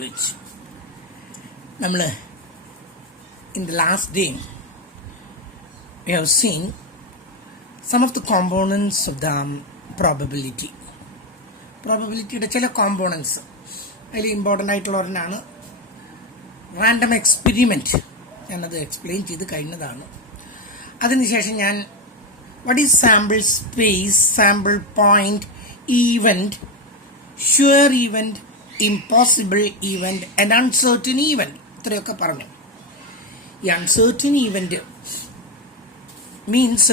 In the last day, we have seen some of the components of the probability. Probability ചില components അതിൽ important ആയിട്ടുള്ള ഒരെണ്ണമാണ് random experiment. ഞാനത് explain ചെയ്ത് കഴിഞ്ഞതാണ്. അതിനുശേഷം ഞാൻ what is sample space, sample point, event, sure event, impossible event and uncertain event ഇത്രയൊക്കെ പറഞ്ഞു. ഈ uncertain event means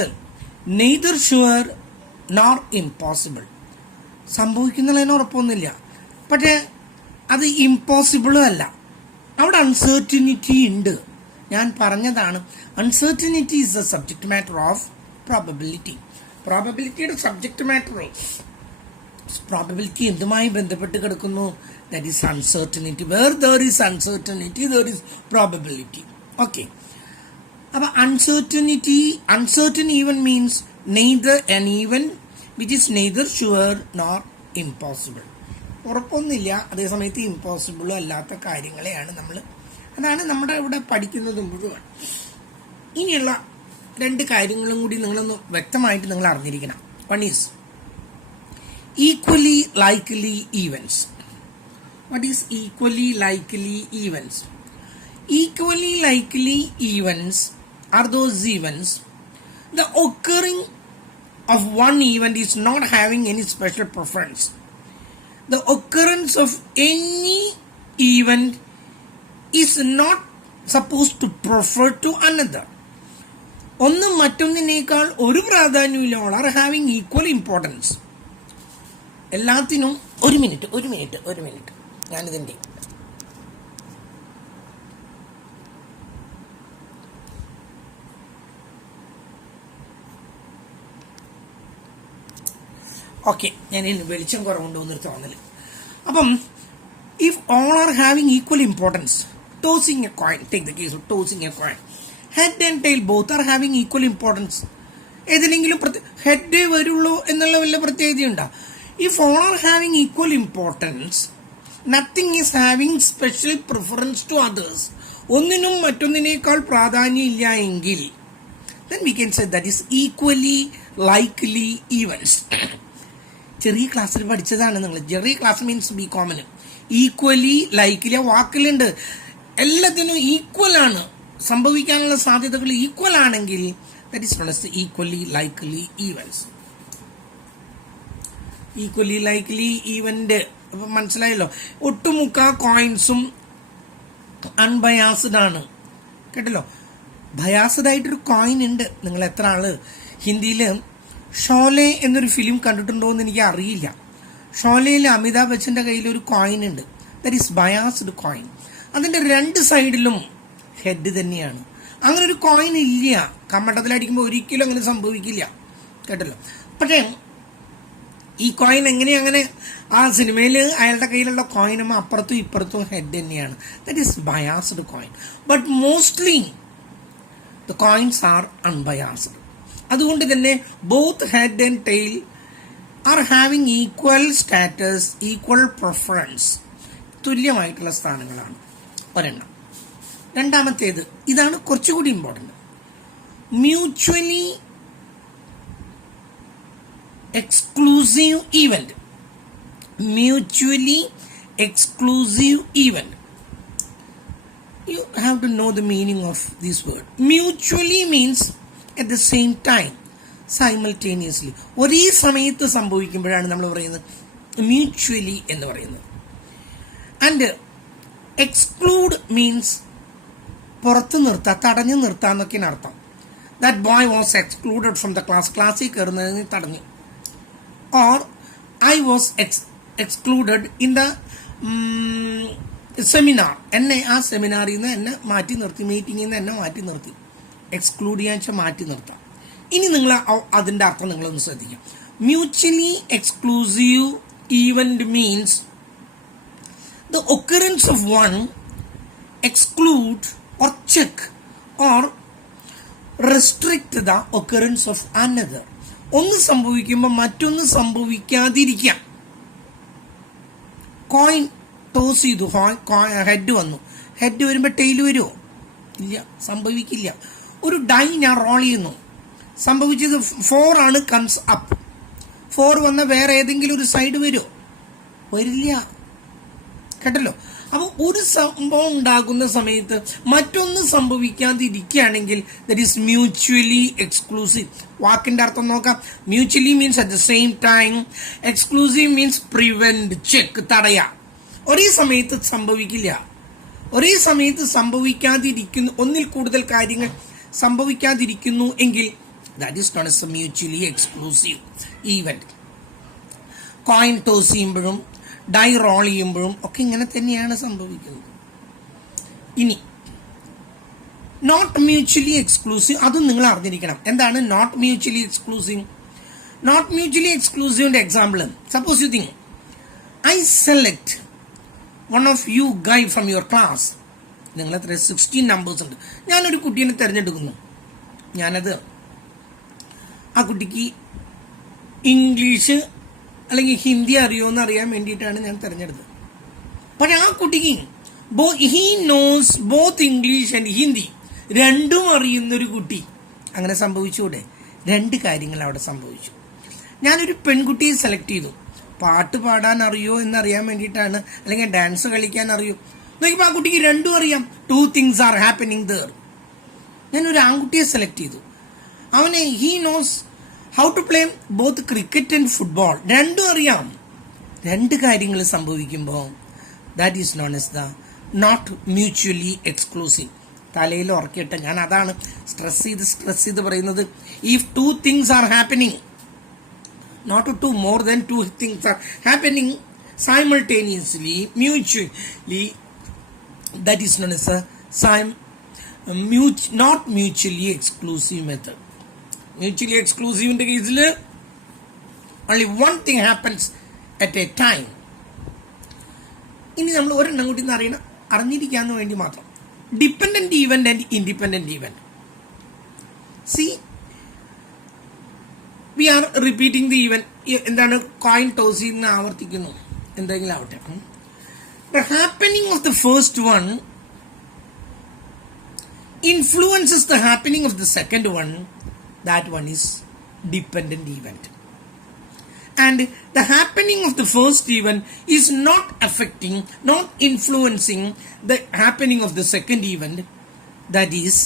neither sure nor impossible. സംഭവിക്കുന്നതിന് ഉറപ്പൊന്നുമില്ല, പക്ഷേ അത് ഇമ്പോസിബിളും അല്ല. അവിടെ അൺസർട്ടിനിറ്റി ഉണ്ട്. ഞാൻ പറഞ്ഞതാണ്, uncertainty is the subject matter of probability. പ്രോബബിലിറ്റിയുടെ സബ്ജക്ട് മാറ്റർ പ്രോബബിലിറ്റി എന്തുമായി ബന്ധപ്പെട്ട് കിടക്കുന്നു? That is uncertainty. Where there is uncertainty there is probability. Okay, അപ്പോൾ uncertain event means neither an event which is neither sure nor impossible. ഉറപ്പൊന്നുമില്ല, അതേസമയത്ത് ഇമ്പോസിബിളും അല്ലാത്ത കാര്യങ്ങളെയാണ് അതാണ് നമ്മുടെ ഇവിടെ പഠിക്കുന്നത് മുഴുവൻ. ഇനിയുള്ള രണ്ട് കാര്യങ്ങളും കൂടി നിങ്ങളൊന്ന് വ്യക്തമായിട്ട് നിങ്ങൾ അറിഞ്ഞിരിക്കണം. One is equally likely events. What is equally likely events? Equally likely events are those events the occurring of one event is not having any special preference. The occurrence of any event is not supposed to prefer to another. ഒന്നും മറ്റൊന്നിനേക്കാൾ ഒരു പ്രാധാന്യമില്ല. are having equal importance. എല്ലാത്തിനും ഒരു minute ഞാനിതിൻ്റെ okay, ഞാൻ വെളിച്ചം കുറവുണ്ടോ എന്നൊരു തോന്നല്. അപ്പം if all are having equal importance, tossing a coin, take the case of tossing a coin, head and tail both are having equal importance. ഏതിനെങ്കിലും ഹെഡേ വരുള്ളൂ എന്നുള്ള വല്ല പ്രത്യേകതയുണ്ടോ? If all are having equal importance, nothing is having special preference to others. ഒന്നിനും മറ്റൊന്നിനേക്കാൾ പ്രാധാന്യം ഇല്ല എങ്കിൽ then we can say that is equally likely events. ചെറിയ ക്ലാസ്സിൽ പഠിച്ചതാണ് നിങ്ങൾ. ചെറിയ class means be common. Equally likely വാക്കിലുണ്ട്. എല്ലാത്തിനും ഈക്വൽ ആണ്, സംഭവിക്കാനുള്ള സാധ്യതകൾ ഈക്വൽ ആണെങ്കിൽ that is known as equally likely events. Equally likely event അപ്പം മനസ്സിലായല്ലോ. ഒട്ടുമുക്ക കോയിൻസും അൺബയാസ്ഡ് ആണ്, കേട്ടല്ലോ. ബയാസ്ഡ് ആയിട്ടൊരു കോയിൻ ഉണ്ട്. നിങ്ങൾ എത്ര ആള് ഹിന്ദിയിൽ ഷോലെ എന്നൊരു ഫിലിം കണ്ടിട്ടുണ്ടോ എന്ന് എനിക്ക് അറിയില്ല. ഷോലയിൽ അമിതാഭ് ബച്ചൻ്റെ കയ്യിൽ ഒരു കോയിൻ ഉണ്ട്. That is biased coin. അതിൻ്റെ രണ്ട് സൈഡിലും ഹെഡ് തന്നെയാണ്. അങ്ങനെ ഒരു കോയിൻ ഇല്ല. കമ്മട്ടത്തിലടിക്കുമ്പോൾ ഒരിക്കലും അങ്ങനെ സംഭവിക്കില്ല, കേട്ടല്ലോ. പക്ഷേ ഈ കോയിൻ അങ്ങനെ ആ സിനിമയിൽ അയാളുടെ കയ്യിലുള്ള കോയിനും അപ്പുറത്തും ഇപ്പുറത്തും ഹെഡ് തന്നെയാണ്. That is biased coin. But mostly the coins are unbiased. അതുകൊണ്ട് തന്നെ both head and tail are having equal status, equal preference, തുല്യമായിട്ടുള്ള സ്ഥാനങ്ങളാണ്. ഒരെണ്ണം. രണ്ടാമത്തേത്, ഇതാണ് കുറച്ചുകൂടി important, mutually exclusive event. Mutually exclusive event. You have to know the meaning of this word. Mutually means at the same time, simultaneously. ഒരേ സമയത്ത് സംഭവിക്കുമ്പോഴാണ് നമ്മൾ പറയുന്നത് മ്യൂച്വലി എന്ന് പറയുന്നത്. ആൻഡ് എക്സ്ക്ലൂഡ് മീൻസ് പുറത്ത് നിർത്താം, തടഞ്ഞു നിർത്താന്നൊക്കെയാണ് അർത്ഥം. That boy was excluded from the class. ക്ലാസ്സിൽ കയറുന്നതിന് തടഞ്ഞു. Or I was excluded in the seminar. എന്നെ ആ സെമിനാറിൽ നിന്ന് എന്നെ മാറ്റി നിർത്തി, മീറ്റിങ്ങിൽ നിന്ന് എന്നെ മാറ്റി നിർത്തി. എക്സ്ക്ലൂഡ് ചെയ്യാൻ വെച്ചാൽ മാറ്റി നിർത്താം. ഇനി നിങ്ങൾ അതിൻ്റെ അർത്ഥം നിങ്ങളൊന്ന് ശ്രദ്ധിക്കാം. Mutually exclusive event means the occurrence of one exclude or check or restrict the occurrence of another. ഒന്ന് സംഭവിക്കുമ്പോൾ മറ്റൊന്ന് സംഭവിക്കാതിരിക്കാം. കോയിൻ ടോസ് ചെയ്തു, ഹെഡ് വന്നു. ഹെഡ് വരുമ്പോൾ ടെയിൽ വരുമോ? ഇല്ല, സംഭവിക്കില്ല. ഒരു ഡൈ ഞാൻ റോൾ ചെയ്യുന്നു, സംഭവിച്ചത് 4 ആണ്, കംസ് അപ്പ്. 4 വന്ന വേറെ ഏതെങ്കിലും ഒരു സൈഡ് വരുമോ? വരില്ല. കേട്ടല്ലോ. അപ്പോൾ ഒരു സംഭവം ഉണ്ടാകുന്ന സമയത്ത് മറ്റൊന്ന് സംഭവിക്കാതിരിക്കുകയാണെങ്കിൽ ദറ്റ് ഈസ് മ്യൂച്വലി എക്സ്ക്ലൂസീവ്. വാക്കിന്റെ അർത്ഥം നോക്കാം. Mutually means at the same time, exclusive means prevent, check, തടയാ. ഒരേ സമയത്ത് സംഭവിക്കില്ല. ഒരേ സമയത്ത് സംഭവിക്കാതിരിക്കുന്നു, ഒന്നിൽ കൂടുതൽ കാര്യങ്ങൾ സംഭവിക്കാതിരിക്കുന്നു എങ്കിൽ that is not a mutually exclusive event. Coin toss ചെയ്യുമ്പോഴും ഡൈ റോൾ ചെയ്യുമ്പോഴും ഒക്കെ ഇങ്ങനെ തന്നെയാണ് സംഭവിക്കുന്നത്. ഇനി നോട്ട് മ്യൂച്വലി എക്സ്ക്ലൂസീവ്, അതും നിങ്ങൾ അറിഞ്ഞിരിക്കണം. എന്താണ് not mutually exclusive? Not mutually എക്സ്ക്ലൂസീവിന്റെ example, suppose you think I select one of you guy from your class. നിങ്ങൾ എത്ര 16 നമ്പേഴ്സ് ഉണ്ട്. ഞാനൊരു കുട്ടീനെ തിരഞ്ഞെടുക്കുന്നു. ഞാനത് ആ കുട്ടിക്ക് ഇംഗ്ലീഷ് അല്ലെങ്കിൽ ഹിന്ദി അറിയുമോയെന്ന് അറിയാൻ വേണ്ടിയിട്ടാണ് ഞാൻ തിരഞ്ഞെടുത്തത്. പക്ഷെ ആ കുട്ടിക്ക് he knows both English and Hindi, രണ്ടും അറിയുന്നൊരു കുട്ടി. അങ്ങനെ സംഭവിച്ചുകൂടെ? 2 കാര്യങ്ങൾ അവിടെ സംഭവിച്ചു. ഞാനൊരു പെൺകുട്ടിയെ സെലക്ട് ചെയ്തു. പാട്ട് പാടാൻ അറിയോ എന്നറിയാൻ വേണ്ടിയിട്ടാണ്, അല്ലെങ്കിൽ ഡാൻസ് കളിക്കാൻ അറിയോ നോക്കിയപ്പോൾ ആ കുട്ടിക്ക് രണ്ടും അറിയാം. 2 things are happening there. ഞാനൊരു ആൺകുട്ടിയെ സെലക്ട് ചെയ്തു. അവനെ he knows how to play both cricket and football, രണ്ടും അറിയാം. 2 കാര്യങ്ങൾ സംഭവിക്കുമ്പോൾ that is known as the not mutually exclusive. തലയിൽ ഉറക്കിയിട്ട് ഞാൻ അതാണ് സ്ട്രെസ് ചെയ്ത് പറയുന്നത്. If 2 things are happening, not 2, more than 2 things are happening simultaneously, mutually, that is known as a not mutually exclusive method. Mutually exclusive in the case only one thing happens at a time. ഇനി നമ്മൾ ഒരെണ്ണം കൂടി അറിഞ്ഞിരിക്കാന്ന് വേണ്ടി മാത്രം. Dependent event and independent event. See we are repeating the event. എന്താണ്? Coin toss ചെയ്യുന്ന ആവർത്തിക്കുന്നു, എന്തെങ്കിലും ആവട്ടെ. The happening of the first one influences the happening of the second one. That one is dependent event. And the happening of the first event is not affecting, not influencing the happening of the second event. That is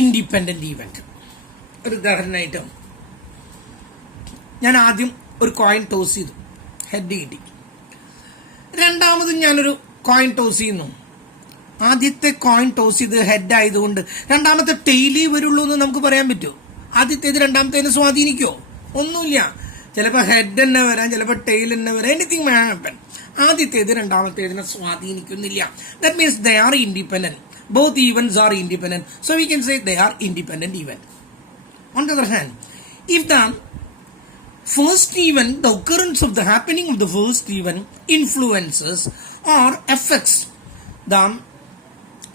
independent event. ഒരു ഉദാഹരണമായിട്ട് ഞാൻ ആദ്യം ഒരു coin toss ചെയ്തു, head കിട്ടി. രണ്ടാമതും ഞാനൊരു coin toss ചെയ്യുന്നു. ആദ്യത്തെ കോയിൻ ടോസ് ചെയ്ത് ഹെഡ് ആയതുകൊണ്ട് രണ്ടാമത്തെ ടെയിലേ വരുള്ളൂ എന്ന് നമുക്ക് പറയാൻ പറ്റുമോ? ആദ്യത്തേത് രണ്ടാമത്തേന് സ്വാധീനിക്കുമോ? ഒന്നുമില്ല. ചിലപ്പോൾ ഹെഡ് തന്നെ വരാം, ചിലപ്പോൾ ടെയിൽ തന്നെ വരാം. Anything may happen. ആദ്യത്തേത് രണ്ടാമത്തേതിനെ സ്വാധീനിക്കുന്നില്ല. That means they are independent. Both events are independent. So we can say they are independent event. On the other hand, if the first event, the occurrence of the happening of the first event influences or affects the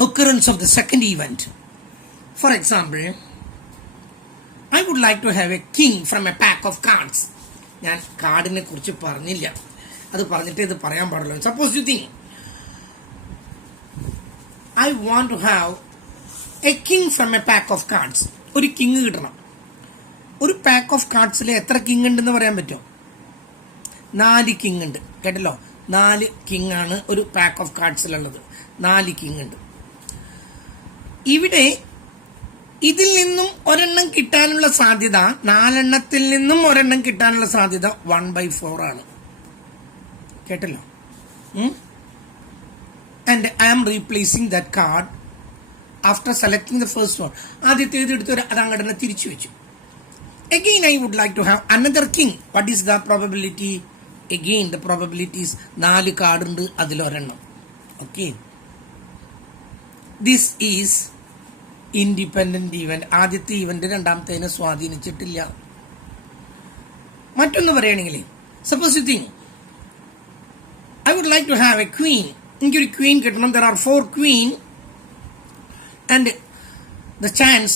occurrence of the second event. For example, I would like to have a king from a pack of cards. ഞാൻ കാർഡിനെ കുറിച്ച് പറഞ്ഞില്ല, അത് പറഞ്ഞിട്ട് ഇത് പറയാൻ പാടുള്ളൂ. Suppose you think I want to have a king from a pack of cards. ഒരു king കിട്ടണം. ഒരു പാക്ക് ഓഫ് കാർഡ്സിൽ എത്ര കിങ് ഉണ്ടെന്ന് പറയാൻ പറ്റുമോ? 4 കിങ് ഉണ്ട്. കേട്ടല്ലോ, 4 കിങ് ആണ് ഒരു പാക്ക് ഓഫ് കാർഡ്സിലുള്ളത്. 4 കിങ് ഉണ്ട്. ഇവിടെ ഇതിൽ നിന്നും ഒരെണ്ണം കിട്ടാനുള്ള സാധ്യത, 4 എണ്ണത്തിൽ നിന്നും ഒരെണ്ണം കിട്ടാനുള്ള സാധ്യത 1/4 ആണ്. കേട്ടല്ലോ. And I am replacing that card after selecting the first one. ആദ്യത്തേത് എടുത്ത് അത് അങ്ങോട്ട് തിരിച്ചു വെച്ചു. Again, I would like to have another king. What is the probability? Again, the probability is 4 card ഉണ്ട്, അതിലൊരെണ്ണം. Okay. This is independent event. ആദ്യത്തെ event രണ്ടാമത്തേനെ സ്വാധീനിച്ചിട്ടില്ല. മറ്റൊന്ന് പറയുകയാണെങ്കിൽ, suppose you think I would like to have a queen. എനിക്കൊരു Queen കിട്ടണം. There are 4 queen. And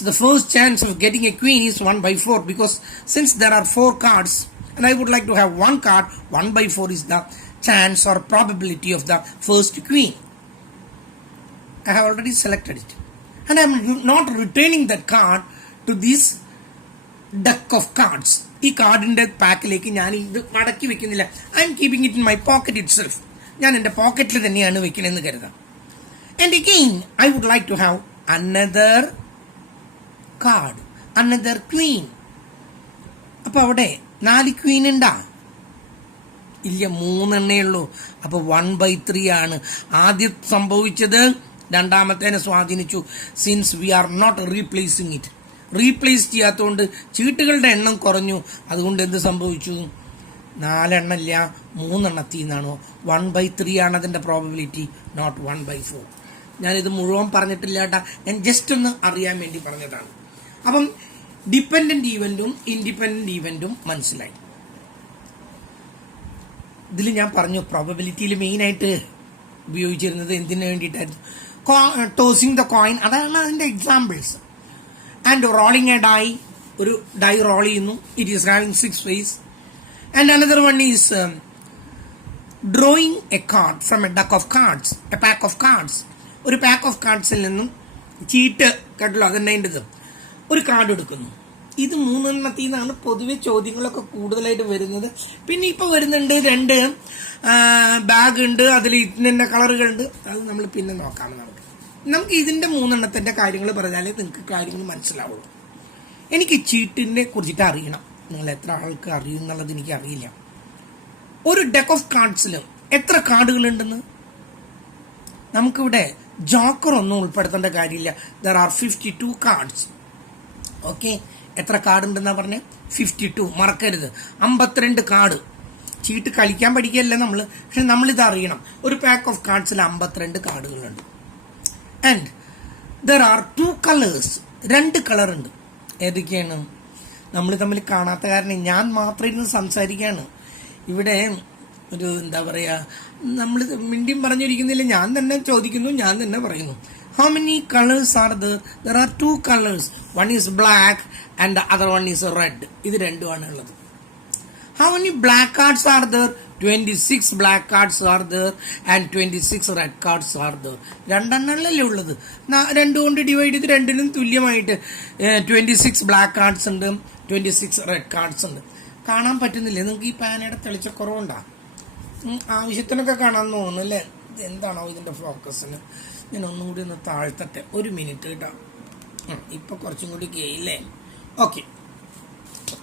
the first chance of getting a queen is 1/4, because since there are 4 cards and I would like to have one card. 1/4 is the chance or probability of the first queen. I have already selected it, and I am not retaining that card to this deck of cards. ഈ കാർഡിന്റെ പാക്കിലേക്ക് ഞാൻ ഇത് മടക്കി വെക്കുന്നില്ല. I am keeping it in my pocket itself. ഞാൻ എൻ്റെ പോക്കറ്റിൽ തന്നെയാണ് വെക്കണമെന്ന് കരുതാം. And again I would like to have another card, another queen. അപ്പൊ അവിടെ 4 ക്വീൻ ഉണ്ടാ? ഇല്ല, 3 എണ്ണേ ഉള്ളൂ. അപ്പൊ 1/3 ആണ്. ആദ്യം സംഭവിച്ചത് രണ്ടാമത്തേനെ സ്വാധീനിച്ചു. Since we are not replacing it, replace ചെയ്യാത്തതുകൊണ്ട് ചീട്ടുകളുടെ എണ്ണം കുറഞ്ഞു. അതുകൊണ്ട് എന്ത് സംഭവിച്ചു? 4 എണ്ണല്ല, 3 എണ്ണത്തിൽ നിന്നാണോ? 1/3 ആണ് അതിന്റെ പ്രോബബിലിറ്റി, നോട്ട് 1/4. ഞാനിത് മുഴുവൻ പറഞ്ഞിട്ടില്ല കേട്ടാ, ഞാൻ ജസ്റ്റ് ഒന്ന് അറിയാൻ വേണ്ടി പറഞ്ഞതാണ്. അപ്പം ഡിപ്പെൻഡന്റ് ഈവന്റും ഇൻഡിപെൻഡന്റ് ഈവന്റും മനസ്സിലായി. ഇതിൽ ഞാൻ പറഞ്ഞു പ്രോബബിലിറ്റിയിൽ മെയിൻ ആയിട്ട് ഉപയോഗിച്ചിരുന്നത് എന്തിനു വേണ്ടിയിട്ടായിരുന്നു? ടോസിങ് ദ കോയിൻ, അതാണ് അതിന്റെ examples. And rolling a die, ഒരു ഡൈ റോൾ ചെയ്യുന്നു. It is having 6 face. And another one is drawing a card from a deck of cards, a pack of cards. ഒരു pack of കാർഡ്സിൽ നിന്നും ചീട്ട് കേട്ടല്ലോ, അതെന്നെ അതിൻ്റെത് ഒരു കാർഡ് എടുക്കുന്നു. ഇത് 3 എണ്ണത്തിൽ നിന്നാണ് പൊതുവെ ചോദ്യങ്ങളൊക്കെ കൂടുതലായിട്ട് വരുന്നത്. പിന്നെ ഇപ്പൊ വരുന്നുണ്ട് 2 ബാഗ് ഉണ്ട്, അതിൽ ഇന്ന കളറുകളുണ്ട്. അത് നമ്മൾ പിന്നെ നോക്കാം. നമുക്ക് ഇതിന്റെ 3 എണ്ണത്തിന്റെ കാര്യങ്ങൾ പറഞ്ഞാലേ നിങ്ങൾക്ക് കാര്യങ്ങൾ മനസ്സിലാവുള്ളൂ. എനിക്ക് ചീട്ടിനെ കുറിച്ചിട്ട് അറിയണം. നിങ്ങൾ എത്ര ആൾക്ക് അറിയും എന്നുള്ളത് എനിക്ക് അറിയില്ല. ഒരു ഡെക്ക് ഓഫ് കാർഡ്സിൽ എത്ര കാർഡുകൾ ഉണ്ടെന്ന് നമുക്കിവിടെ ജോക്കർ ഒന്നും ഉൾപ്പെടുത്തേണ്ട കാര്യമില്ല. There are 52 cards. ഓക്കെ, എത്ര കാർഡ് ഉണ്ടെന്നാ പറഞ്ഞ? 52. മറക്കരുത്, 52 കാർഡ്. ചീട്ട് കളിക്കാൻ പഠിക്കല്ല നമ്മൾ, പക്ഷെ നമ്മളിത് അറിയണം. ഒരു പാക്ക് ഓഫ് കാർഡ്സിൽ 52 കാർഡുകളുണ്ട്. And there are 2 colours, 2 colour ഉണ്ട്. ഏതൊക്കെയാണ്? നമ്മൾ തമ്മിൽ കാണാത്ത കാരണം ഞാൻ മാത്രം ഇരുന്ന് സംസാരിക്കുകയാണ്. ഇവിടെ ഒരു എന്താ പറയാ, നമ്മൾ മിണ്ടിയും പറഞ്ഞിരിക്കുന്നില്ല. ഞാൻ തന്നെ ചോദിക്കുന്നു, ഞാൻ തന്നെ പറയുന്നു. How many colors are there? There are 2 colors. One is black and the other one is red. ഇത് രണ്ടുമാണ് ഉള്ളത്. How many black cards are there? 26 black cards are there and 26 red cards are there. 2 എണ്ണല്ലേ ഉള്ളത്. 2 കൊണ്ട് divide ചെയ്ത് 2നും തുല്യമായിട്ട് 26 black cards ഉണ്ട്, 26 red cards ഉണ്ട്. കാണാൻ പറ്റുന്നില്ലേ നിങ്ങൾക്ക്? ഈ പാനയുടെ തെളിച്ചക്കുറവുണ്ടാ? ആവശ്യത്തിനൊക്കെ കാണാൻ തോന്നുന്നു അല്ലേ? എന്താണോ ഇതിന്റെ ഫോക്കസിന്? ഞാൻ ഒന്നുകൂടി ഒന്ന് താഴ്ത്തട്ടെ, 1 മിനിറ്റ് കേട്ടോ. ഇപ്പൊ കുറച്ചും കൂടി കേയില്ലേ? ഓക്കെ,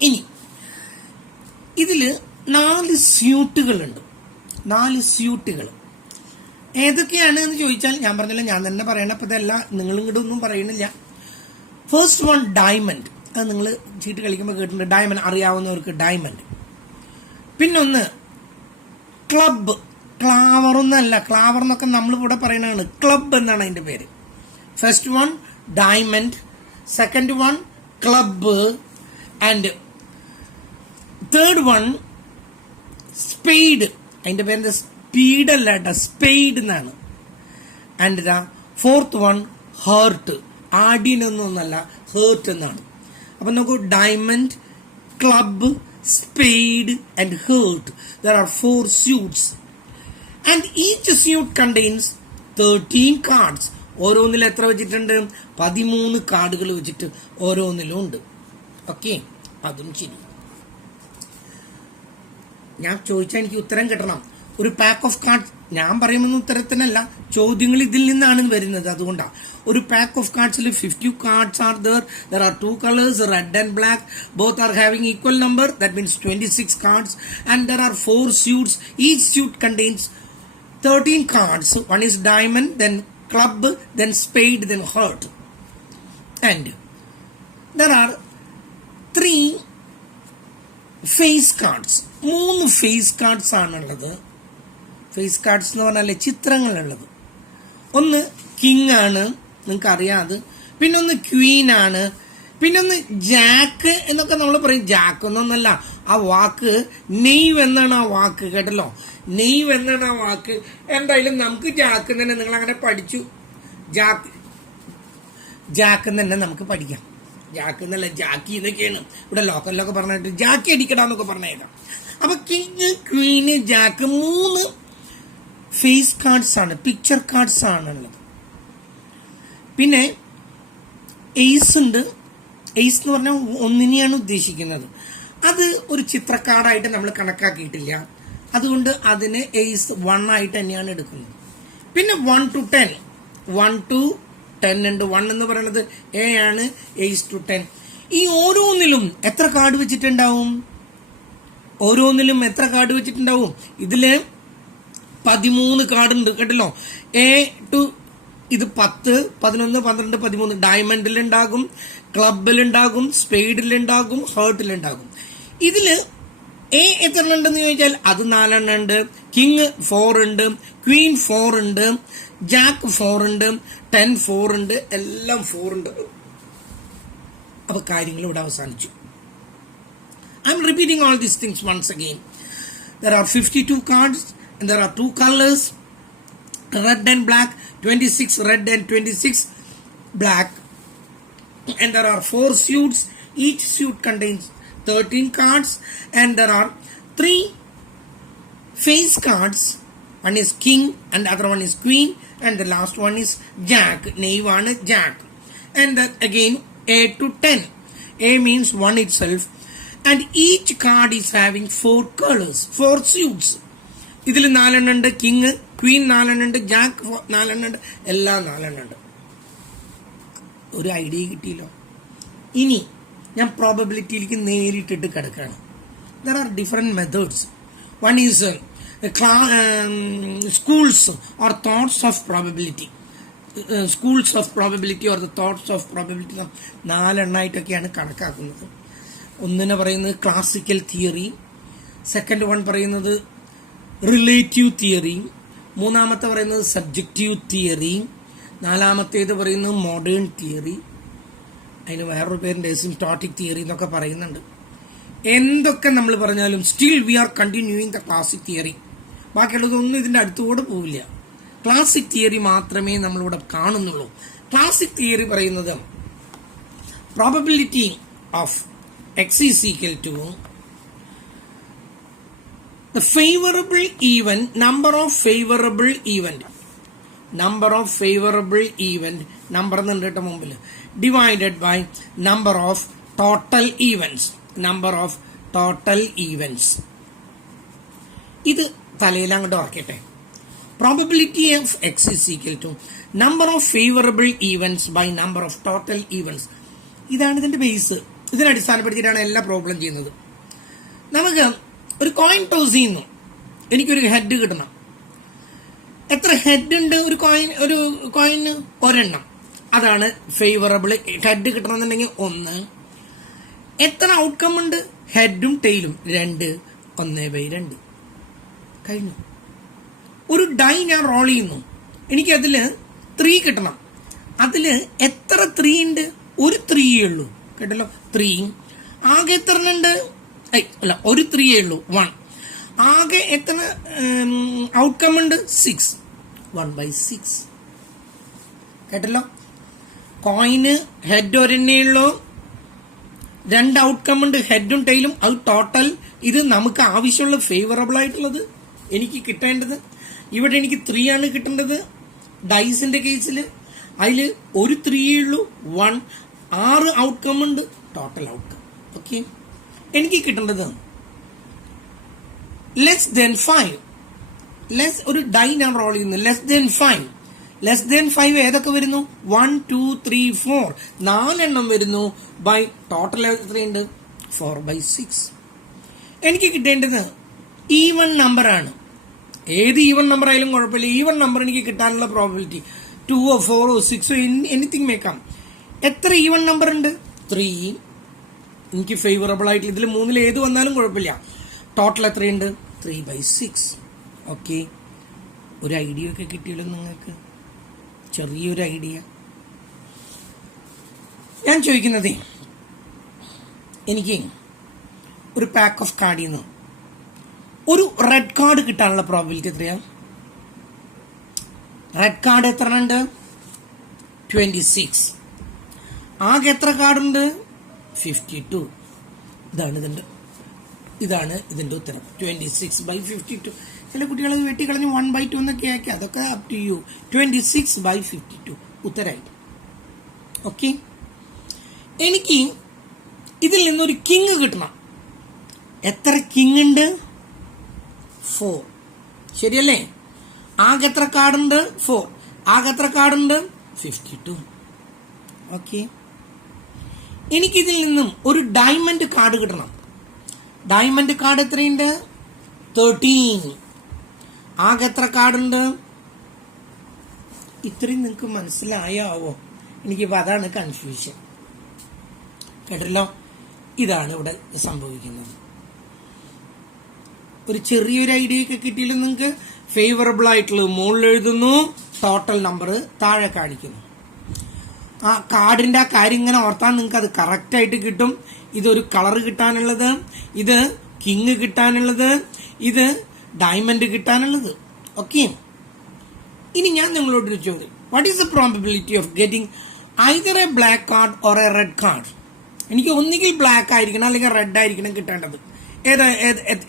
ഇനി ഇതില് 4 സ്യൂട്ടുകളുണ്ട്. 4 സ്യൂട്ടുകൾ ഏതൊക്കെയാണ് എന്ന് ചോദിച്ചാൽ ഞാൻ പറഞ്ഞില്ല, ഞാൻ തന്നെ പറയണ. അപ്പൊ ഇതല്ല, നിങ്ങളും കൂടെ ഒന്നും പറയണില്ല. First one diamond. അത് നിങ്ങൾ ചീട്ട് കളിക്കുമ്പോൾ കേട്ടിട്ടുണ്ട്. ഡയമണ്ട് അറിയാവുന്നവർക്ക് ഡയമണ്ട്. പിന്നൊന്ന് ക്ലബ്. ക്ലാവർ ഒന്നല്ല, ക്ലാവർ എന്നൊക്കെ നമ്മൾ ഇവിടെ പറയുന്നതാണ്. ക്ലബ് എന്നാണ് അതിന്റെ പേര്. First one diamond, second one club, and third one spade. അതിന്റെ പേര് സ്പീഡ് അല്ല കേട്ടോ, സ്പെയ്ഡ് എന്നാണ്. And the fourth one heart. ആഡിനൊന്നല്ല, ഹേർട്ട് എന്നാണ്. അപ്പൊ നോക്കൂ, diamond, club, spade and heart. There are 4 suits. And each suit contains 13 cards. ഓരോന്നിൽ എത്ര വെച്ചിട്ടുണ്ട്? 13 കാർഡുകൾ വെച്ചിട്ട് ഓരോന്നിലും ഉണ്ട്. ഓക്കെ, അതും ശരി. ഞാൻ ചോദിച്ചാൽ എനിക്ക് ഉത്തരം കിട്ടണം. ഒരു പാക്ക് ഓഫ് കാർഡ്സ് ഞാൻ പറയുമെന്ന് ഉത്തരത്തിനല്ല, ചോദ്യങ്ങൾ ഇതിൽ നിന്നാണ് വരുന്നത്. അതുകൊണ്ടാണ്. ഒരു pack of കാർഡ്സിൽ 50 cards are there. There are 2 colors, red and black. Both are having equal number. That means 26 cards. And there are 4 suits. Each suit contains 13 cards. One is diamond, then club, then spade, then heart. And there are 3 face cards. 3 face cards ആണുള്ളത്. Face cards എന്ന് പറഞ്ഞാൽ ചിത്രങ്ങളുള്ളത്. ഒന്ന് king ആണ്, നിങ്ങൾക്ക് അറിയാതെ. പിന്നൊന്ന് Queen ആണ്. പിന്നൊന്ന് ജാക്ക് എന്നൊക്കെ നമ്മൾ പറയും. ജാക്ക് എന്നൊന്നല്ല, ആ വാക്ക് നെയ്വ് എന്നാണ് ആ വാക്ക്. കേട്ടല്ലോ, നെയ്വ് എന്നാണ് ആ വാക്ക്. എന്തായാലും നമുക്ക് ജാക്ക് തന്നെ, നിങ്ങൾ അങ്ങനെ പഠിച്ചു. ജാക്ക് തന്നെ നമുക്ക് പഠിക്കാം. ജാക്ക് എന്നല്ല ജാക്കി എന്നൊക്കെയാണ് ഇവിടെ ലോക്കലിലൊക്കെ പറഞ്ഞിട്ട് ജാക്കി അടിക്കടാന്നൊക്കെ പറഞ്ഞേക്കാം. അപ്പൊ king queen jack 3 face cards ആണ്, പിക്ചർ കാർഡ്സ് ആണുള്ളത്. പിന്നെ എയ്സ് ഉണ്ട്. എയ്സ് എന്ന് പറഞ്ഞാൽ ഒന്നിനെയാണ് ഉദ്ദേശിക്കുന്നത്. അത് ഒരു ചിത്രക്കാർഡായിട്ട് നമ്മൾ കണക്കാക്കിയിട്ടില്ല, അതുകൊണ്ട് അതിന് എയ്സ് 1 ആയിട്ട് തന്നെയാണ് എടുക്കുന്നത്. പിന്നെ 1 to 10 ഉണ്ട്. 1 എന്ന് പറയുന്നത് എ ആണ്, എയ്സ് to 10. ഈ ഓരോന്നിലും എത്ര കാർഡ് വെച്ചിട്ടുണ്ടാവും? ഇതില് 13 കാർഡ് ഉണ്ട് കേട്ടല്ലോ. എ ടു ഇത് 10, 11, 12, 13 ഡയമണ്ടിലുണ്ടാകും, ക്ലബിലുണ്ടാകും, സ്പെയ്ഡിലുണ്ടാകും, ഹേർട്ടിലുണ്ടാകും. ഇതില് എ എത്ര ഉണ്ടെന്ന് ചോദിച്ചാൽ അത് 4 ഉണ്ട്. കിങ് 4 ഉണ്ട്, ക്വീൻ 4 ഉണ്ട്, ജാക്ക് 4 ഉണ്ട്, 10 4 ഉണ്ട്, എല്ലാം 4 ഉണ്ട്. അപ്പൊ കാര്യങ്ങൾ ഇവിടെ അവസാനിച്ചു. I am repeating all these things once again. There are 52 cards and there are 2 colors, red and black, 26 red and 26 black, and there are 4 suits. Each suit contains 13 cards and there are 3 face cards. One is king and the other one is queen and the last one is jack. Knave ആണ് jack. And that again A to 10. A means 1 itself. And each card is having 4 colors, 4 suits. ഇതിൽ 4 ഉണ്ട്, king Queen 4 ഉണ്ട്, Jack 4 ഉണ്ട്, എല്ലാം 4 ഉണ്ട്. ഒരു idea കിട്ടിയല്ലോ. ഇനി ഞാൻ പ്രോബബിലിറ്റിയിലേക്ക് നേരിട്ടിട്ട് കിടക്കുകയാണ്. There are different methods. One is schools or thoughts of probability. Schools of probability or the thoughts of probability 4 എണ്ണമായിട്ടൊക്കെയാണ് കണക്കാക്കുന്നത്. ഒന്നിനെ പറയുന്നത് ക്ലാസിക്കൽ തിയറി, സെക്കൻഡ് വൺ പറയുന്നത് റിലേറ്റീവ് തിയറി, മൂന്നാമത്തെ പറയുന്നത് സബ്ജക്റ്റീവ് തിയറി, നാലാമത്തേത് പറയുന്നത് മോഡേൺ തിയറി. അതിന് വേറൊരു പേരുണ്ട് സിംപ്റ്റോട്ടിക് തിയറി എന്നൊക്കെ പറയുന്നുണ്ട്. എന്തൊക്കെ നമ്മൾ പറഞ്ഞാലും still we are continuing the classic theory. ബാക്കിയുള്ളതൊന്നും ഇതിന്റെ അടുത്തുകൂടെ പോവില്ല. ക്ലാസിക് തിയറി മാത്രമേ നമ്മളിവിടെ കാണുന്നുള്ളൂ. ക്ലാസിക് തിയറി പറയുന്നത് probability of x is equal to the favorable event, number of favorable event number എന്നിട്ട് മുമ്പിൽ divided by number of total events. ഇത് തലയിൽ അങ്ങോട്ട് ഓർക്കട്ടെ. Probability of x is equal to number of favorable events by number of total events. ഇതാണ് ഇതിന്റെ base. ഇതിനെ അടിസ്ഥാനപ്പെടുത്തിയിട്ടാണ് എല്ലാ problem ചെയ്യുന്നത്. നമുക്ക് ഒരു കോയിൻ ടോസ് ചെയ്യുന്നു, എനിക്കൊരു ഹെഡ് കിട്ടണം. എത്ര ഹെഡ് ഉണ്ട് ഒരു കോയിന്? ഒരെണ്ണം. അതാണ് ഫേവറബിൾ. ഹെഡ് കിട്ടണമെന്നുണ്ടെങ്കിൽ 1. എത്ര ഔട്ട്കം ഉണ്ട്? ഹെഡും ടെയിലും 2, 1/2 കഴിഞ്ഞു. ഒരു ഡൈ ഞാൻ റോൾ ചെയ്യുന്നു, എനിക്ക് അതില് 3 കിട്ടണം. അതില് എത്ര 3 ഉണ്ട്? ഒരു 3 ഉള്ളൂ കേട്ടല്ലോ. 3 ആകെ എത്ര ഉണ്ട്? അല്ല, ഒരു 3 ഉള്ളൂ, 1. ആകെ എത്ര ഔട്ട്കം ഉണ്ട്? 6. 1/6 കേട്ടല്ലോ. കോയിന് ഹെഡ് ഒരെണ്ണേ ഉള്ളൂ, 2 ഔട്ട്കം ഉണ്ട്, ഹെഡും ടെയിലും. അത് ടോട്ടൽ. ഇത് നമുക്ക് ആവശ്യമുള്ള ഫേവറബിൾ ആയിട്ടുള്ളത് എനിക്ക് കിട്ടേണ്ടത്. ഇവിടെ എനിക്ക് 3 ആണ് കിട്ടേണ്ടത്. ഡൈസിന്റെ കേസിൽ അതിൽ ഒരു 3 ഉള്ളൂ, 1. 6 ഔട്ട്കം ഉണ്ട്, ടോട്ടൽ ഔട്ട്കം. ഓക്കെ, എനിക്ക് കിട്ടേണ്ടത് ലെസ് ദെൻ 5. ഒരു ഡൈ ഞാൻ റോൾ ചെയ്യുന്നു, ലെസ് ദെൻ 5 ഏതൊക്കെ വരുന്നു? 1, 2, 3, 4 4 എണ്ണം വരുന്നു. ബൈ ടോട്ടൽ എത്രയുണ്ട്? 4/6. എനിക്ക് കിട്ടേണ്ടത് ഈവൺ നമ്പർ ആണ്. ഏത് ഈവൺ നമ്പർ ആയാലും കുഴപ്പമില്ല. ഈവൺ നമ്പർ എനിക്ക് കിട്ടാനുള്ള പ്രോബിലിറ്റി 2 or 4 or 6 എനിത്തിങ് മേക്കാം. എത്ര ഈവൺ നമ്പർ ഉണ്ട്? 3. എനിക്ക് ഫേവറബിൾ ആയിട്ട് ഇതിൽ 3 ഏത് വന്നാലും കുഴപ്പമില്ല. ടോട്ടൽ എത്രയുണ്ട്? 3/6. ഓക്കെ, ഒരു ഐഡിയ ഒക്കെ കിട്ടിയല്ലോ നിങ്ങൾക്ക്, ചെറിയൊരു ഐഡിയ. ഞാൻ ചോദിക്കുന്നതേ, എനിക്ക് ഒരു പാക്ക് ഓഫ് കാർഡിൽ നിന്ന് ഒരു റെഡ് കാർഡ് കിട്ടാനുള്ള പ്രോബിലിറ്റി എത്രയാണ്? റെഡ് കാർഡ് എത്ര ഉണ്ട്? 26. ആകെ എത്ര കാർഡുണ്ട്? 52. ഇതാണ് ഇതിന്റെ ഉത്തരം. 26/52. ചില കുട്ടികൾ വെട്ടിക്കളഞ്ഞ് 1/2 എന്നൊക്കെ ആക്കി, അതൊക്കെ അപ് ടു യു. 26/52 ഉത്തരമായിട്ട്. ഓക്കെ, എനിക്ക് ഇതിൽ നിന്നൊരു കിങ് കിട്ടണം. എത്ര കിങ് ഉണ്ട്? 4. ശരിയല്ലേ? ആകെ എത്ര കാർഡുണ്ട്? 4. ആകെ എത്ര കാർഡുണ്ട്? 52. ഓക്കെ, എനിക്കിതിൽ നിന്നും ഒരു ഡയമണ്ട് കാർഡ് കിട്ടണം. ഡയമണ്ട് കാർഡ് എത്രയുണ്ട്? 13. ആകെ എത്ര കാർഡുണ്ട്? ഇത്രയും നിങ്ങൾക്ക് മനസ്സിലായാവോ? എനിക്കിപ്പോൾ അതാണ് കൺഫ്യൂഷൻ. കേട്ടല്ലോ, ഇതാണ് ഇവിടെ സംഭവിക്കുന്നത്. ഒരു ചെറിയൊരു ഐഡിയ ഒക്കെ കിട്ടിയാലും നിങ്ങൾക്ക് ഫേവറബിൾ ആയിട്ടുള്ളത് മുകളിൽ എഴുതുന്നു, ടോട്ടൽ നമ്പർ താഴെ കാണിക്കുന്നു. ആ കാർഡിന്റെ ആ കാര്യം ഇങ്ങനെ ഓർത്താൽ നിങ്ങൾക്ക് അത് കറക്റ്റ് ആയിട്ട് കിട്ടും. ഇതൊരു കളർ കിട്ടാനുള്ളത്, ഇത് കിങ് കിട്ടാനുള്ളത്, ഇത് ഡയമണ്ട് കിട്ടാനുള്ളത്. ഓക്കെ, ഇനി ഞാൻ നിങ്ങളോടൊരു ചോദ്യം. What is the probability of getting either A black card or A red card? എനിക്ക് ഒന്നുകിൽ ബ്ലാക്ക് ആയിരിക്കണം അല്ലെങ്കിൽ റെഡ് ആയിരിക്കണം കിട്ടേണ്ടത്.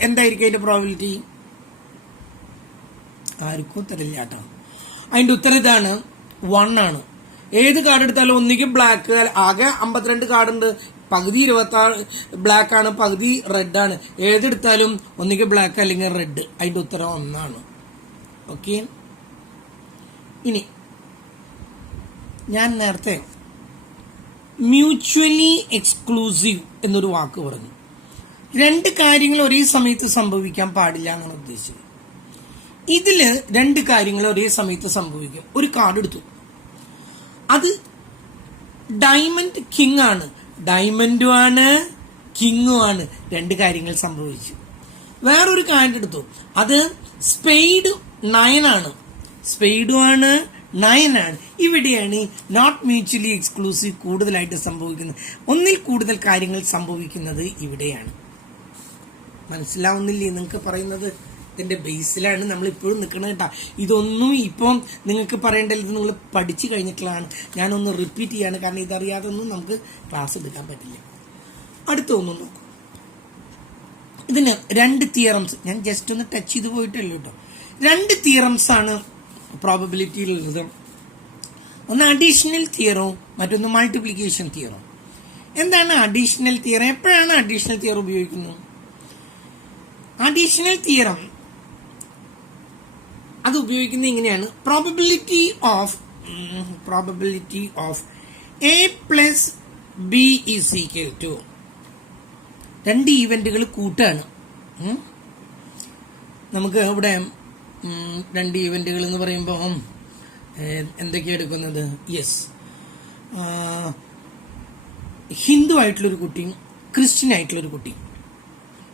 എന്തായിരിക്കും അതിന്റെ പ്രോബിലിറ്റി? ആർക്കും തരില്ല കേട്ടോ. അതിന്റെ ഉത്തരം ഇതാണ്, 1 ആണ്. ഏത് കാർഡ് എടുത്താലും ഒന്നുകിൽ ബ്ലാക്ക്, ആകെ 52 കാർഡ് ഉണ്ട്, പകുതി 26 ബ്ലാക്ക് ആണ്, പകുതി റെഡ് ആണ്. ഏതെടുത്താലും ഒന്നുകിൽ ബ്ലാക്ക് അല്ലെങ്കിൽ റെഡ്. അതിന്റെ ഉത്തരം 1 ആണ്. ഓക്കെ, ഇനി ഞാൻ നേരത്തെ മ്യൂച്വലി എക്സ്ക്ലൂസീവ് എന്നൊരു വാക്ക് പറഞ്ഞു. 2 കാര്യങ്ങൾ ഒരേ സമയത്ത് സംഭവിക്കാൻ പാടില്ല എന്നാണ് ഉദ്ദേശിച്ചത്. ഇതില് 2 കാര്യങ്ങൾ ഒരേ സമയത്ത് സംഭവിക്കും. ഒരു കാർഡ് എടുത്തു, അത് ഡയമണ്ട് കിങ് ആണ്, ഡയമണ്ടും ആണ് കിങ്ങും ആണ്. 2 കാര്യങ്ങൾ സംഭവിച്ചു. വേറൊരു കാർഡ് എടുത്തു, അത് സ്പെയ്ഡ് 9 ആണ്, സ്പെയ്ഡും ആണ് 9 ആണ്. ഇവിടെയാണ് നോട്ട് മ്യൂച്വലി എക്സ്ക്ലൂസീവ് കൂടുതലായിട്ട് സംഭവിക്കുന്നത്. ഒന്നിൽ കൂടുതൽ കാര്യങ്ങൾ സംഭവിക്കുന്നത് ഇവിടെയാണ്. മനസ്സിലാവുന്നില്ലേ നിങ്ങൾക്ക് പറയുന്നത്? ഇതിന്റെ ബേസിലാണ് നമ്മൾ ഇപ്പോഴും നിൽക്കുന്നത് കേട്ടാ. ഇതൊന്നും ഇപ്പം നിങ്ങൾക്ക് പറയേണ്ടത് നിങ്ങൾ പഠിച്ചു കഴിഞ്ഞിട്ടുള്ളതാണ്. ഞാനൊന്ന് റിപ്പീറ്റ് ചെയ്യാണ്, കാരണം ഇതറിയാതെ ഒന്നും നമുക്ക് ക്ലാസ് എടുക്കാൻ പറ്റില്ല. അടുത്ത ഒന്നും നോക്കൂ. ഇതിന് 2 തിയറംസ് ഞാൻ ജസ്റ്റ് ഒന്ന് ടച്ച് ചെയ്ത് പോയിട്ടല്ലോ കേട്ടോ. 2 തിയറംസ് ആണ് പ്രോബബിലിറ്റിയിലുള്ളത്. ഒന്ന് അഡീഷണൽ തിയറവും മറ്റൊന്ന് മൾട്ടിപ്ലിക്കേഷൻ തിയറും. എന്താണ് അഡീഷണൽ തിയറം? എപ്പോഴാണ് അഡീഷണൽ തിയറം ഉപയോഗിക്കുന്നത്? അഡീഷണൽ തിയറം അത് ഉപയോഗിക്കുന്നത് ഇങ്ങനെയാണ്. Probability of A plus B is equal to 2 ഈവന്റുകൾ കൂട്ടാണ്. നമുക്ക് ഇവിടെ 2 ഈവന്റുകൾ എന്ന് പറയുമ്പോൾ എന്തൊക്കെയാണ് എടുക്കുന്നത്? യെസ്, ഹിന്ദു ആയിട്ടുള്ളൊരു കുട്ടിയും ക്രിസ്ത്യൻ ആയിട്ടുള്ളൊരു കുട്ടിയും.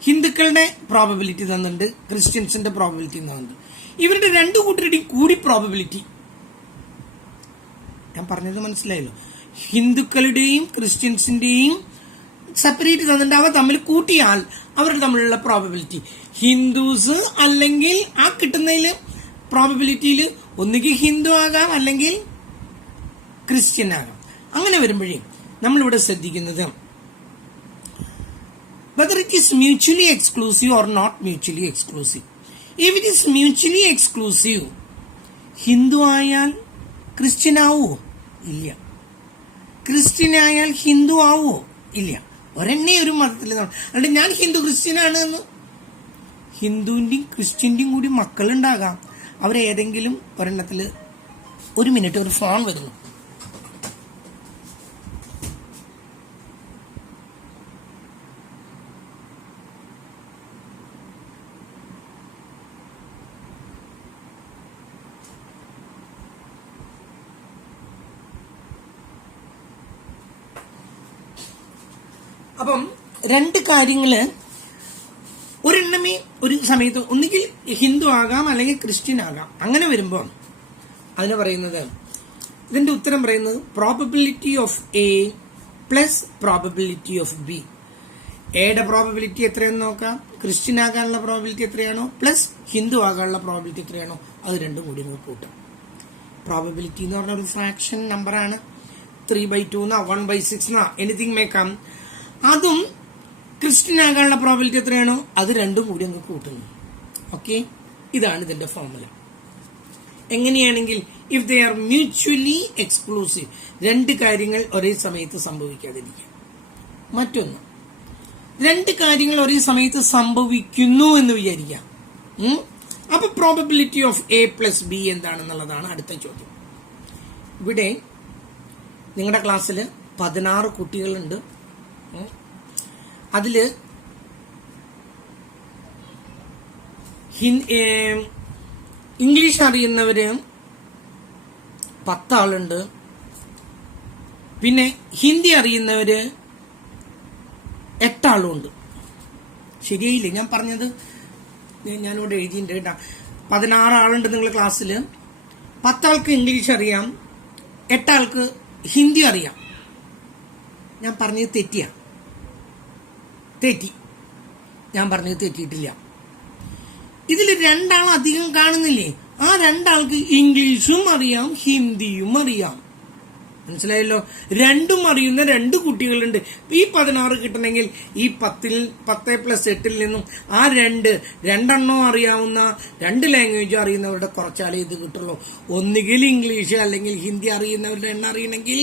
ഹിന്ദുക്കളുടെ പ്രോബബിലിറ്റി തന്നിട്ടുണ്ട്, ക്രിസ്ത്യൻസിന്റെ പ്രോബബിലിറ്റി തന്നിട്ടുണ്ട്. ഇവരുടെ 2 കൂട്ടരുടെയും കൂടി പ്രോബബിലിറ്റി ഞാൻ പറഞ്ഞത് മനസ്സിലായല്ലോ. ഹിന്ദുക്കളുടെയും ക്രിസ്ത്യൻസിന്റെയും സെപ്പറേറ്റ് തന്നിട്ടുണ്ട്. അവ തമ്മിൽ കൂട്ടിയാൽ അവരുടെ തമ്മിലുള്ള പ്രോബബിലിറ്റി, ഹിന്ദുസ് അല്ലെങ്കിൽ ആ കിട്ടുന്നതിൽ പ്രോബബിലിറ്റിയിൽ ഒന്നുകിൽ ഹിന്ദു ആകാം അല്ലെങ്കിൽ ക്രിസ്ത്യൻ ആകാം. അങ്ങനെ വരുമ്പോഴേ നമ്മളിവിടെ ശ്രദ്ധിക്കുന്നത് whether it is mutually exclusive or not mutually exclusive. If it is mutually exclusive, Hindu ആയാൽ ക്രിസ്ത്യൻ ആവോ? ഇല്ല. ക്രിസ്ത്യൻ ആയാൽ ഹിന്ദു ആവോ? ഇല്ല. ഒരെണ്ണേ ഒരു മതത്തിൽ. അതുകൊണ്ട് ഞാൻ ഹിന്ദു ക്രിസ്ത്യനാണ് എന്ന്, ഹിന്ദുവിന്റെയും ക്രിസ്ത്യന്റെയും കൂടി മക്കളുണ്ടാകാം. അവരേതെങ്കിലും ഒരെണ്ണത്തിൽ. ഒരു മിനിറ്റ്, ഒരു ഫോൺ വരുന്നു. അപ്പം 2 കാര്യങ്ങള് ഒരെണ്ണമേ ഒരു സമയത്ത് ഒന്നുകിൽ ഹിന്ദു ആകാം അല്ലെങ്കിൽ ക്രിസ്ത്യൻ ആകാം. അങ്ങനെ വരുമ്പോൾ അതിന് പറയുന്നത്, ഇതിന്റെ ഉത്തരം പറയുന്നത് probability of A plus probability of B. എയുടെ പ്രോബബിലിറ്റി എത്രയെന്ന് നോക്കാം, ക്രിസ്ത്യൻ ആകാനുള്ള പ്രോബബിലിറ്റി എത്രയാണോ പ്ലസ് ഹിന്ദു ആകാനുള്ള പ്രോബബിലിറ്റി എത്രയാണോ അത് രണ്ടും കൂടി കൂട്ടാം. പ്രോബബിലിറ്റി എന്ന് പറഞ്ഞ ഒരു ഫ്രാക്ഷൻ നമ്പറാണ്. 3/2 1/6 എനിത്തിങ് മേ കം. അതും ക്രിസ്ത്യൻ ആകാനുള്ള പ്രോബിലിറ്റി എത്രയാണോ അത് രണ്ടും കൂടി അങ്ങ് കൂട്ടുന്നു. ഓക്കെ, ഇതാണ് ഇതിന്റെ ഫോർമുല. എങ്ങനെയാണെങ്കിൽ if they are mutually exclusive, രണ്ട് കാര്യങ്ങൾ ഒരേ സമയത്ത് സംഭവിക്കാതിരിക്കുക. മറ്റൊന്ന്, രണ്ട് കാര്യങ്ങൾ ഒരേ സമയത്ത് സംഭവിക്കുന്നു എന്ന് വിചാരിക്കാം. അപ്പൊ പ്രോബബിലിറ്റി ഓഫ് A + B എന്താണെന്നുള്ളതാണ് അടുത്ത ചോദ്യം. ഇവിടെ നിങ്ങളുടെ ക്ലാസ്സിൽ 16 കുട്ടികളുണ്ട്. അതില് ഇംഗ്ലീഷ് അറിയുന്നവര് 10 ആളുണ്ട്. പിന്നെ ഹിന്ദി അറിയുന്നവര് 8 ആളുണ്ട്. ശരിയായില്ലേ ഞാൻ പറഞ്ഞത്? ഞാനിവിടെ എഴുതിയിട്ടുണ്ട് കേട്ടോ. 16 ആളുണ്ട് നിങ്ങളുടെ ക്ലാസ്സിൽ. 10 ആൾക്ക് ഇംഗ്ലീഷ് അറിയാം, 8 ആൾക്ക് ഹിന്ദി അറിയാം. ഞാൻ പറഞ്ഞത് തെറ്റി. ഞാൻ പറഞ്ഞത് തെറ്റിയിട്ടില്ല. ഇതിൽ 2 ആൾ അധികം കാണുന്നില്ലേ? ആ 2 ആൾക്ക് ഇംഗ്ലീഷും അറിയാം, ഹിന്ദിയും അറിയാം. മനസ്സിലായല്ലോ? രണ്ടും അറിയുന്ന 2 കുട്ടികളുണ്ട്. ഈ 16 കിട്ടണമെങ്കിൽ ഈ 10 + 8 നിന്നും ആ 2 അറിയാവുന്ന 2 ലാംഗ്വേജ് അറിയുന്നവരുടെ കുറച്ചാലേ ഇത് കിട്ടുള്ളൂ. ഒന്നുകിൽ ഇംഗ്ലീഷ് അല്ലെങ്കിൽ ഹിന്ദി അറിയുന്നവരുടെ എണ്ണം അറിയണമെങ്കിൽ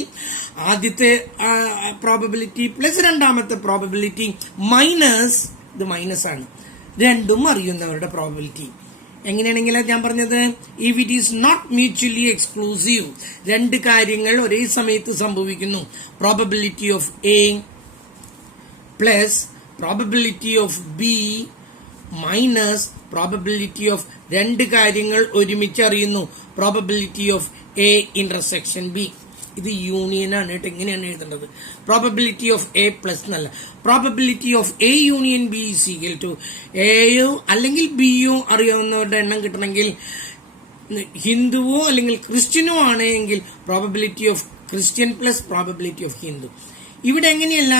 ആദ്യത്തെ പ്രോബബിലിറ്റി പ്ലസ് രണ്ടാമത്തെ പ്രോബബിലിറ്റി മൈനസ്, ഇത് മൈനസ് ആണ്, രണ്ടും അറിയുന്നവരുടെ പ്രോബബിലിറ്റി. എങ്ങനെയാണെങ്കിൽ ഞാൻ പറഞ്ഞത് if it is not mutually exclusive, 2 കാര്യങ്ങൾ ഒരേ സമയത്ത് സംഭവിക്കുന്നു. Probability of A plus probability of B minus probability of 2 കാര്യങ്ങൾ ഒരുമിച്ച് അറിയുന്നു. Probability of A intersection B. ഇത് യൂണിയൻ ആണ് കേട്ടോ. എങ്ങനെയാണ് എഴുതേണ്ടത്? പ്രോബബിലിറ്റി ഓഫ് A പ്ലസ് എന്നല്ല, probability of A union B = എയോ അല്ലെങ്കിൽ ബിയോ അറിയാവുന്നവരുടെ എണ്ണം കിട്ടണമെങ്കിൽ ഹിന്ദുവോ അല്ലെങ്കിൽ ക്രിസ്ത്യനോ ആണെങ്കിൽ probability of Christian plus probability of Hindu. ഇവിടെ എങ്ങനെയല്ല,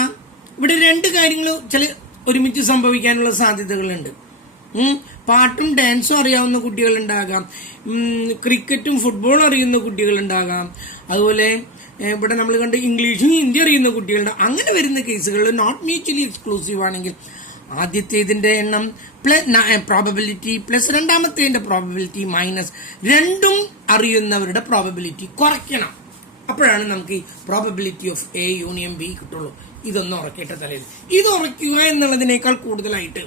ഇവിടെ 2 കാര്യങ്ങൾ ചില ഒരുമിച്ച് സംഭവിക്കാനുള്ള സാധ്യതകളുണ്ട്. പാട്ടും ഡാൻസും അറിയാവുന്ന കുട്ടികളുണ്ടാകാം, ക്രിക്കറ്റും ഫുട്ബോളും അറിയുന്ന കുട്ടികളുണ്ടാകാം, അതുപോലെ ഇവിടെ നമ്മൾ കണ്ട് ഇംഗ്ലീഷും ഹിന്ദി അറിയുന്ന കുട്ടികളുണ്ട്. അങ്ങനെ വരുന്ന കേസുകളിൽ നോട്ട് മ്യൂച്വലി എക്സ്ക്ലൂസീവ് ആണെങ്കിൽ ആദ്യത്തേതിന്റെ എണ്ണം പ്രോബബിലിറ്റി പ്ലസ് രണ്ടാമത്തേതിന്റെ പ്രോബബിലിറ്റി മൈനസ് 2 അറിയുന്നവരുടെ പ്രോബബിലിറ്റി കുറയ്ക്കണം. അപ്പോഴാണ് നമുക്ക് ഈ probability of A union B കിട്ടുള്ളൂ. ഇതൊന്നും ഉറക്കിയിട്ട് തലയിൽ. ഇത് ഉറയ്ക്കുക എന്നുള്ളതിനേക്കാൾ കൂടുതലായിട്ട്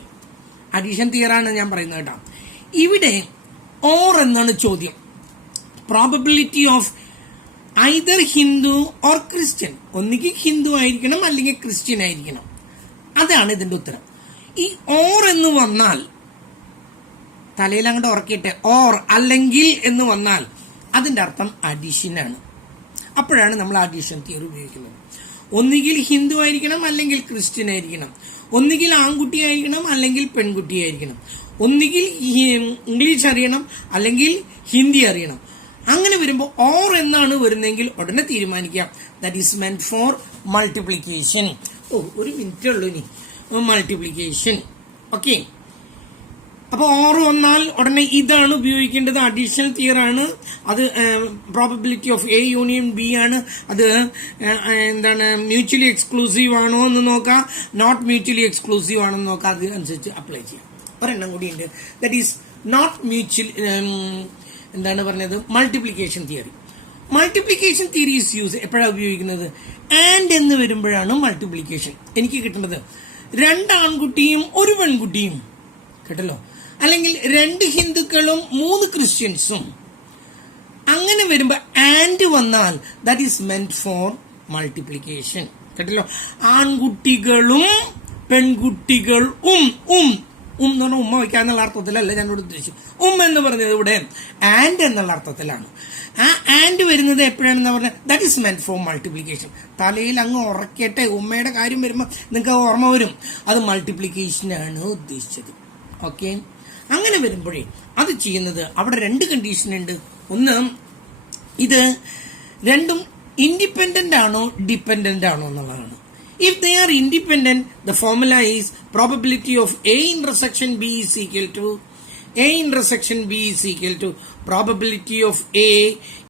അഡീഷൻ തിയറാണ് ഞാൻ പറയുന്നത് കേട്ടോ. ഇവിടെ ഓർ എന്നാണ് ചോദ്യം. Probability of either Hindu or Christian, ഒന്നുകിൽ ഹിന്ദു ആയിരിക്കണം അല്ലെങ്കിൽ ക്രിസ്ത്യൻ ആയിരിക്കണം. അതാണ് ഇതിന്റെ ഉത്തരം. ഈ ഓർ എന്ന് വന്നാൽ തലയിൽ അങ്ങോട്ട് ഉറക്കിയിട്ട് ഓർ അല്ലെങ്കിൽ എന്ന് വന്നാൽ അതിന്റെ അർത്ഥം അഡീഷൻ ആണ്. അപ്പോഴാണ് നമ്മൾ അഡീഷൻ തിയറി ഉപയോഗിക്കുന്നത്. ഒന്നുകിൽ ഹിന്ദു ആയിരിക്കണം അല്ലെങ്കിൽ ക്രിസ്ത്യൻ ആയിരിക്കണം, ഒന്നുകിൽ ആൺകുട്ടി ആയിരിക്കണം അല്ലെങ്കിൽ പെൺകുട്ടി ആയിരിക്കണം, ഒന്നുകിൽ ഇംഗ്ലീഷ് അറിയണം അല്ലെങ്കിൽ ഹിന്ദി അറിയണം. അങ്ങനെ വരുമ്പോൾ ഓർ എന്നാണ് വരുന്നതെങ്കിൽ ഉടനെ തീരുമാനിക്കാം ദാറ്റ് ഈസ് മെന്റ് ഫോർ മൾട്ടിപ്ലിക്കേഷൻ. ഒരു മിനിറ്റേ ഉള്ളൂ ഇനി. മൾട്ടിപ്ലിക്കേഷൻ. ഓക്കെ, അപ്പൊ ഓർ വന്നാൽ ഉടനെ ഇതാണ് ഉപയോഗിക്കേണ്ടത്. അഡീഷണൽ തിയർ ആണ് അത്. Probability of A union B ആണ്. അത് എന്താണ്, മ്യൂച്വലി എക്സ്ക്ലൂസീവ് ആണോ എന്ന് നോക്കാം, നോട്ട് മ്യൂച്വലി എക്സ്ക്ലൂസീവ് ആണോ എന്ന് നോക്കാം. അതിനനുസരിച്ച് അപ്ലൈ ചെയ്യാം. ഒരെണ്ണം കൂടി ഉണ്ട്, ദാറ്റ് ഈസ് നോട്ട് മ്യൂച്വലി, എന്താണ് പറഞ്ഞത്, multiplication theory. Multiplication theory is use എപ്പോഴാണ് ഉപയോഗിക്കുന്നത്? ആൻഡ് എന്ന് വരുമ്പോഴാണ് മൾട്ടിപ്ലിക്കേഷൻ. എനിക്ക് കിട്ടുന്നത് 2 ആൺകുട്ടിയും 1 പെൺകുട്ടിയും, കേട്ടല്ലോ, അല്ലെങ്കിൽ 2 ഹിന്ദുക്കളും 3 ക്രിസ്ത്യൻസും. അങ്ങനെ വരുമ്പോ ആൻഡ് വന്നാൽ ദാറ്റ് ഈസ് മെന്റ് ഫോർ മൾട്ടിപ്ലിക്കേഷൻ. കേട്ടല്ലോ, ആൺകുട്ടികളും പെൺകുട്ടികളും എന്ന് പറഞ്ഞാൽ ഉമ്മ വയ്ക്കാന്നുള്ള അർത്ഥത്തിലല്ല ഞാനിവിടെ ഉദ്ദേശിച്ചു. എന്ന് പറഞ്ഞത് ഇവിടെ ആൻഡ് എന്നുള്ള അർത്ഥത്തിലാണ്. ആ ആൻഡ് വരുന്നത് എപ്പോഴാണെന്ന് പറഞ്ഞാൽ ദാറ്റ് ഈസ് മെന്റ് ഫോർ മൾട്ടിപ്ലിക്കേഷൻ. തലയിൽ അങ്ങ് ഉറക്കട്ടെ, ഉമ്മയുടെ കാര്യം വരുമ്പോൾ നിങ്ങൾക്ക് ഓർമ്മ വരും, അത് മൾട്ടിപ്ലിക്കേഷനാണ് ഉദ്ദേശിച്ചത്. ഓക്കെ, അങ്ങനെ വരുമ്പോഴേ അത് ചെയ്യുന്നത് അവിടെ 2 കണ്ടീഷൻ ഉണ്ട്. ഒന്ന്, ഇത് രണ്ടും ഇൻഡിപെൻഡന്റ് ആണോ ഡിപെൻഡന്റ് ആണോ എന്നുള്ളതാണ്. If they are independent, the formula is probability of A intersection B is equal to probability of A